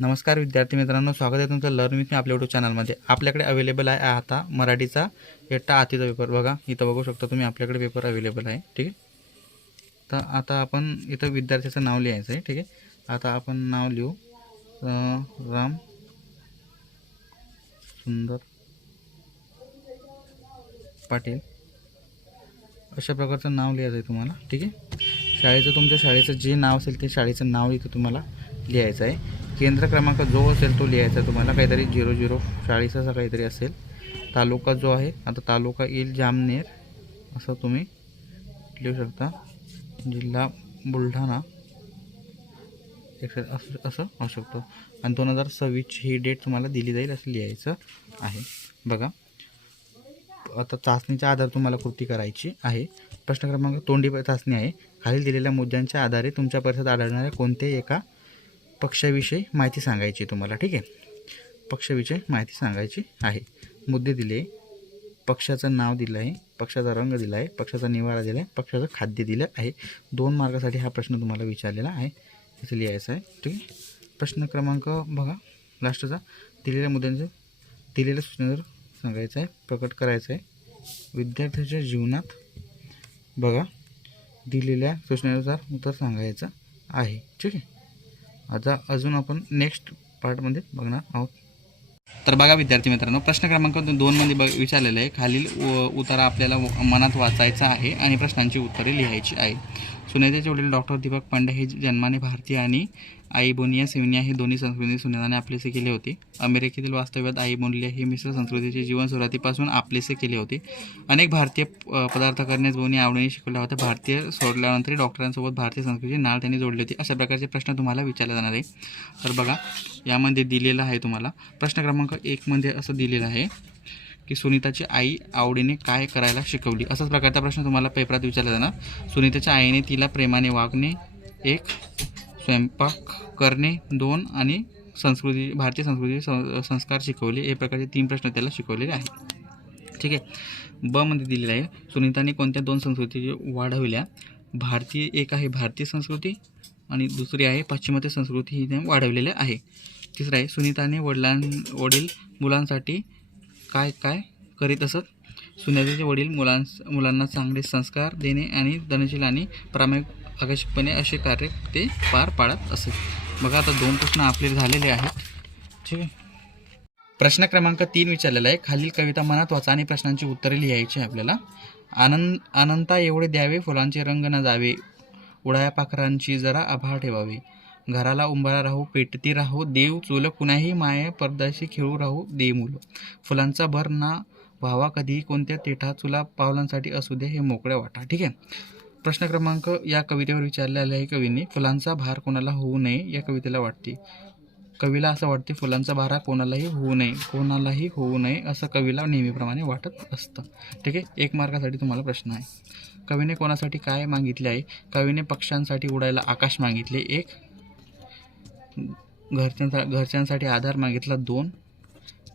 नमस्कार विद्यार्थी मित्रांनो, स्वागत आहे तुमचं लर्न विथ मी आपल्या यूट्यूब चॅनलमध्ये। आपल्याकडे अवेलेबल आहे आता मराठीचा इयत्ता आठवीचा पेपर। बघा इथं बघू शकता तुम्ही, आपल्याकडे पेपर अवेलेबल आहे। ठीक आहे, तर आता आपण इथं विद्यार्थ्याचं नाव लिहायचं आहे। ठीक आहे, आता आपण नाव लिहू राम सुंदर पाटील, अशा प्रकारचं नाव लिहायचं आहे तुम्हाला। ठीक आहे, शाळेचं तुमच्या शाळेचं जे नाव असेल ते शाळेचं नाव इथं तुम्हाला लिहायचं आहे। केंद्र क्रमांक जो असेल तो लिहायचा तुम्हाला, काहीतरी 0040 असं काहीतरी असेल। तालुका जो आहे, आता तालुका येईल जामनेर असं तुम्ही लिहू शकता। जिल्हा बुलढाणा असं असू शकतो। आणि 2026 ही डेट तुम्हाला दिली जाईल असं लिहायचं आहे। बघा आता चाचणीच्या आधारे तुम्हाला कृती करायची आहे। प्रश्न क्रमांक तोंडी चाचणी आहे। खालील दिलेल्या मुद्द्यांच्या आधारे तुमच्या परिसरात आढळणाऱ्या कोणत्याही एका पक्षाविषयी माहिती सांगायची तुम्हाला। ठीक आहे, पक्षाविषयी माहिती सांगायची आहे। मुद्दे दिले, पक्षाचं नाव दिलं आहे, पक्षाचा रंग दिला आहे, पक्षाचा निवारा दिला आहे, पक्षाचं खाद्य दिलं आहे। 2 मार्कासाठी हा प्रश्न तुम्हाला विचारलेला आहे, इथे लिहायचं आहे। ठीक आहे, प्रश्न क्रमांक बघा लास्टचा, दिलेल्या मुद्द्यांचं दिलेल्या सूचनेवर सांगायचं आहे, प्रकट करायचं आहे। विद्यार्थ्याच्या जीवनात बघा दिलेल्या सूचनेनुसार उत्तर सांगायचं आहे। ठीक आहे, आता अजून आपण नेक्स्ट पार्टमध्ये बघणार आहोत। तर बघा विद्यार्थी मित्रांनो, प्रश्न क्रमांक 2 मध्ये विचारलेलं आहे। खालील उतारा आपल्याला मनात वाचायचा आहे आणि प्रश्नांची उत्तरे लिहायची आहे। सुनेत्याचे वडील डॉक्टर दीपक पांडे हे जन्माने भारतीय आणि आई बोनिया सिवनिया हे दोन्ही संस्कृती सुनेताने आपलेसे केले होते। अमेरिकेतील वास्तव्यात आई बोनिया हे मिश्र संस्कृतीचे जीवन सुरुवातीपासून आपलेसे केले होते। अनेक भारतीय पदार्थ करण्यास बोनी आवडीने शिकवल्या होत्या। भारतीय सोडल्यानंतर डॉक्टरांसोबत भारतीय संस्कृतीची नाळ त्यांनी जोडली होती। अशा प्रकारचे प्रश्न तुम्हाला विचारले जाणार आहे। तर बघा यामध्ये दिलेलं आहे तुम्हाला प्रश्न क्रमांक 1 मध्ये असं दिलेलं आहे की सुनीताची आई आवडीने काय करायला शिकवली। असाच प्रकारचा प्रश्न तुम्हाला पेपरात विचारला जाणार। सुनीताच्या आईने तिला प्रेमाने वागणे 1, स्वयंपाक करणे 2 आणि भारतीय संस्कृती संस्कार शिकवले। हे प्रकारचे 3 प्रश्न त्याला शिकवलेले आहेत। ठीक आहे, ब मध्ये दिलेलं आहे सुनीताने कोणत्या 2 संस्कृती वाढवल्या। भारतीय एक आहे भारतीय संस्कृती आणि दुसरी आहे पाश्चिमात्य संस्कृती ही त्याने वाढवलेल्या आहे। तिसरं आहे सुनीताने वडील मुलांसाठी काय काय करीत असत। सुनीताचे वडील मुलांना चांगले संस्कार देणे आणि धनशील आणि प्रामाणिक आकर्षकपणे असे कार्य ते पार पाडत असत। बघा आता 2 प्रश्न आपले झालेले आहेत। ठीक आहे, प्रश्न क्रमांक 3 विचारलेला आहे। खालील कविता मनात वाचा आणि प्रश्नांची उत्तरे लिहायची आपल्याला। अनंता एवढे द्यावे, फुलांचे रंग न जावे, उडाया पाखरांची जरा आभाळ ठेवावे, घराला उंबरा राहू, पेटती राहू, देव चूल कुणाही माया, परदाशी खेळू राहू दे मुलं, फुलांचा भर ना व्हावा कधी कोणत्या तेठा, चुला पावलांसाठी असू दे हे मोकळ्या वाटा। ठीक आहे, प्रश्न क्रमांक या कवितेवर विचारलेला आहे कवीने। फुलांचा भार कोणाला होऊ नये या कवितेला वाटते। कवीला असं वाटते फुलांचा भार कोणालाही होऊ नये असं कवीला नेहमीप्रमाणे वाटत असतं। ठीक आहे, 1 मार्कासाठी तुम्हाला प्रश्न आहे। कवीने कोणासाठी काय मागितले आहे। कवीने पक्ष्यांसाठी उडायला आकाश मागितले 1, घरच्यांसाठी आधार मागितला 2,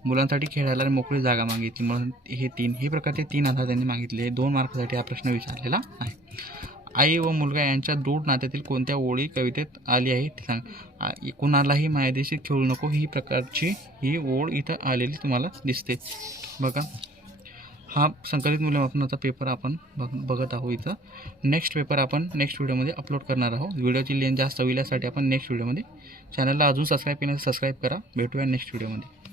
मुलांसाठी खेळायला मोकळी जागा मागितली म्हणून हे 3, हे प्रकारचे 3 आधार त्यांनी मागितले। 2 मार्कासाठी हा प्रश्न विचारलेला आहे। आई व मुलगा यांच्या दृढ नात्यातील कोणत्या ओळी कवितेत आली आहे ते सांग। कुणालाही मायदेशी खेळू नको ही प्रकारची ही ओळ इथं आलेली तुम्हाला दिसते। बघा हा संकलित मूल्यमापनाचा पेपर आपण बघत आहोत। इथं नेक्स्ट पेपर आपण नेक्स्ट व्हिडिओमध्ये अपलोड करणार आहोत। व्हिडिओची लेंथ जास्त होईल यासाठी आपण नेक्स्ट व्हिडिओमध्ये चॅनलला अजून सबस्क्राईब केल्यास सबस्क्राईब करा। भेटूया नेक्स्ट व्हिडिओमध्ये।